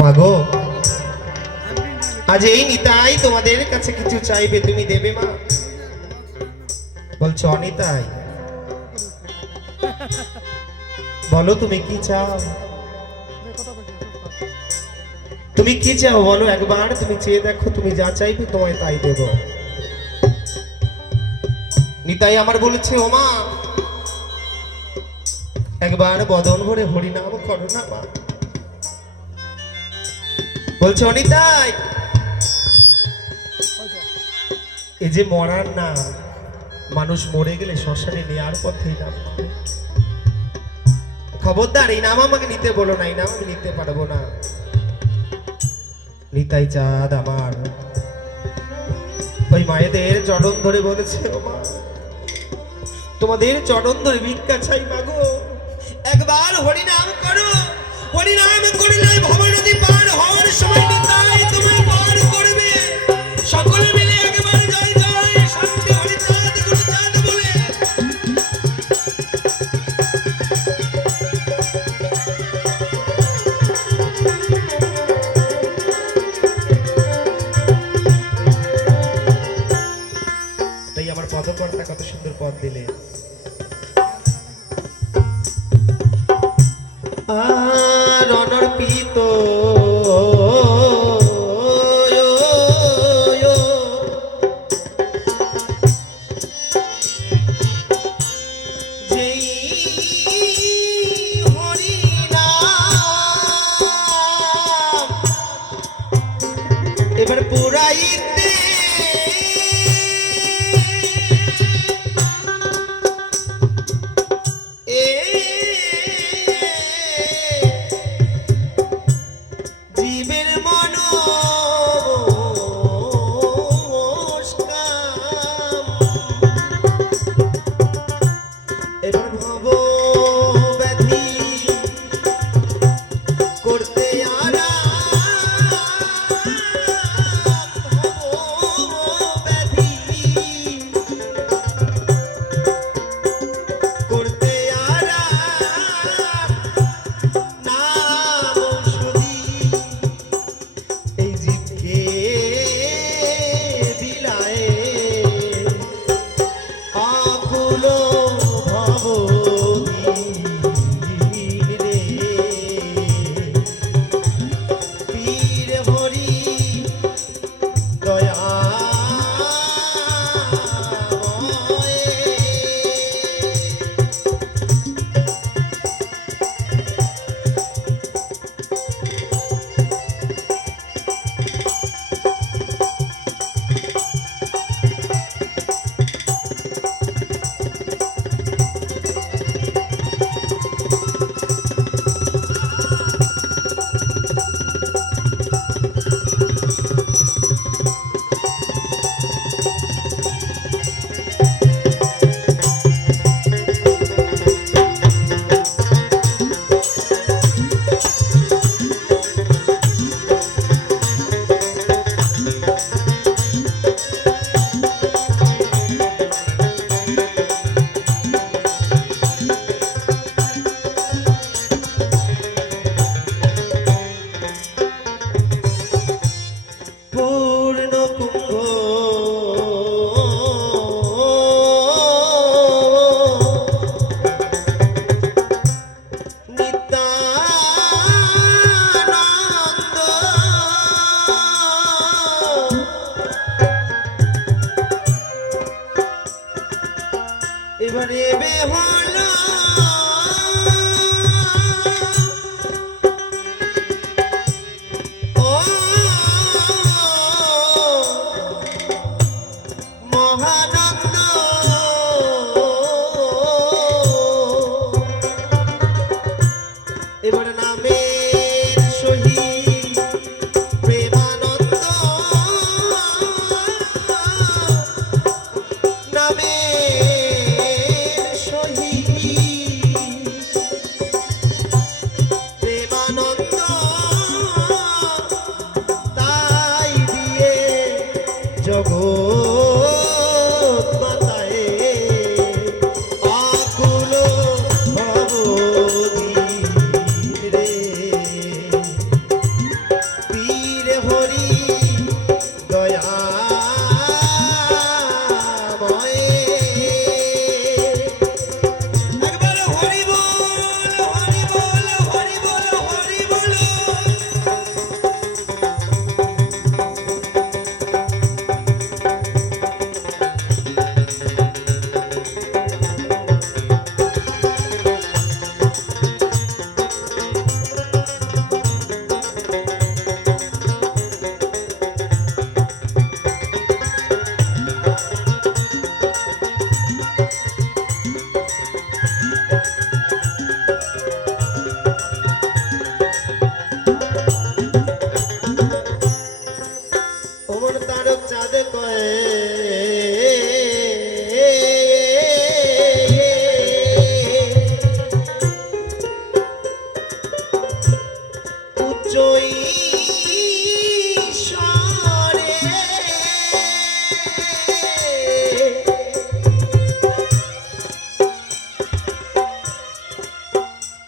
মাগো আজ এই নিতাই তোমাদের কাছে কিছু চাইবে, তুমি দেবে মা? বলছো অনিতাই বলো তুমি কি চাও, তুমি কি চাও বলো একবার, তুমি চেয়ে দেখো, তুমি যা চাইবে তোমায় তাই দেব। নিতাই আমার বলেছে ও মা একবার বদন ভরে হরিনাম করো না মা। বলছে অনিতাই এই যে মরার না, মানুষ মরে গেলে শ্মশানে নেওয়ার পথেই নাম করে। খবরদার এই নাম আমাকে নিতে বলো না, এই নাম আমি নিতে পারবো না। নিতাই চাঁদ আমার ওই মায়েদের চরণ ধরে বলেছে ও মা তোমাদের চরণ ধরে ভিক্ষা চাই মাগো, একবার হরিনাম করো, হরিনাম করিলে ভব নদী পার হওয়ার সময় নিতাই তোমায় পার করবে। সকলে মিলে একবার জয় জয় শান্তি হরিচাঁদ গুরুচাঁদ বলে তাই আমার পদকর্তা কত সুন্দর পদ দিলে। আর অনর্পিত যেই হরিনাম এবার পুরাইতে জীবের মনস্কাম এবার ভব ব্যাধি করতে আরাম, ভব ব্যাধি করতে আরাম, নাম ঔষধি এই জীবকে বিলায়ে আকুল ভবদীর রে পীর হরি দয়াময়। পূর্ণ কুম্ভ নিত্যানন্দ এবারে বেহল মহানন্দ এবার নামের সহিত প্রেমানন্দ, নামের সহিত প্রেমানন্দ তাই দিয়ে জগৎ মাতায়ে আকুল ভবদীর রে ঈশ্বরে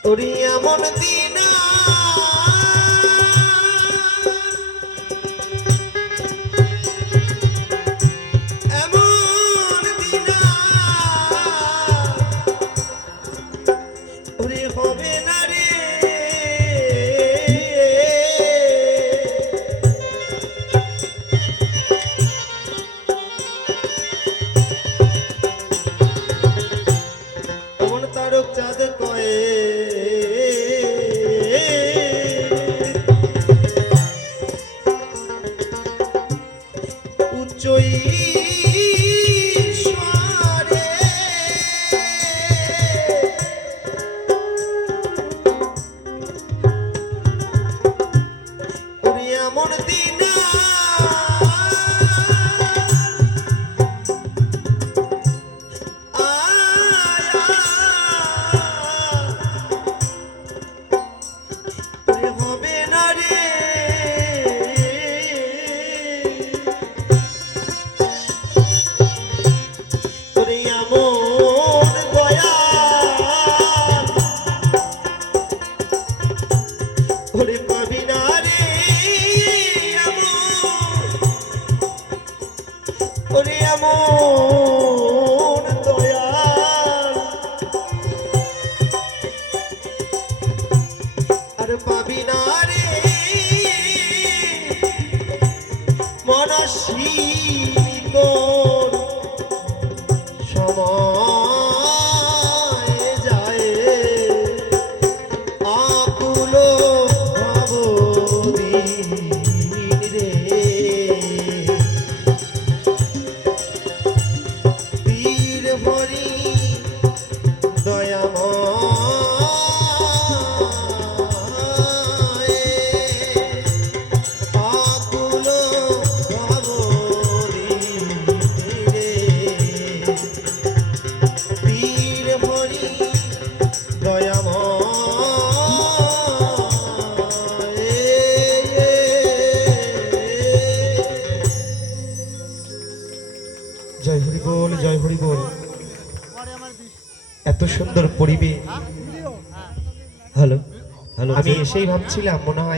তোরি এমন দিন এমন দিন ওরে হবে না রে এমন তারক চাঁদ কয়ে উচ্চ ঈশ্বরে ওরে এমন দিন ওরে হবে না রে ওরে এমন দয়াল ওরে পাবি না রে ওরে এমন দয়াল আর পাবি না রে মনসিত সময় যায় আকুল ভবদিন রে বীর হরি দয়াময় আকুল ভবদিন রে বীর হরি জয় হরি বল জয় হরি বল এত সুন্দর পরিবেশ হ্যালো হ্যালো আমি এসেই ভাবছিলাম মনে হয়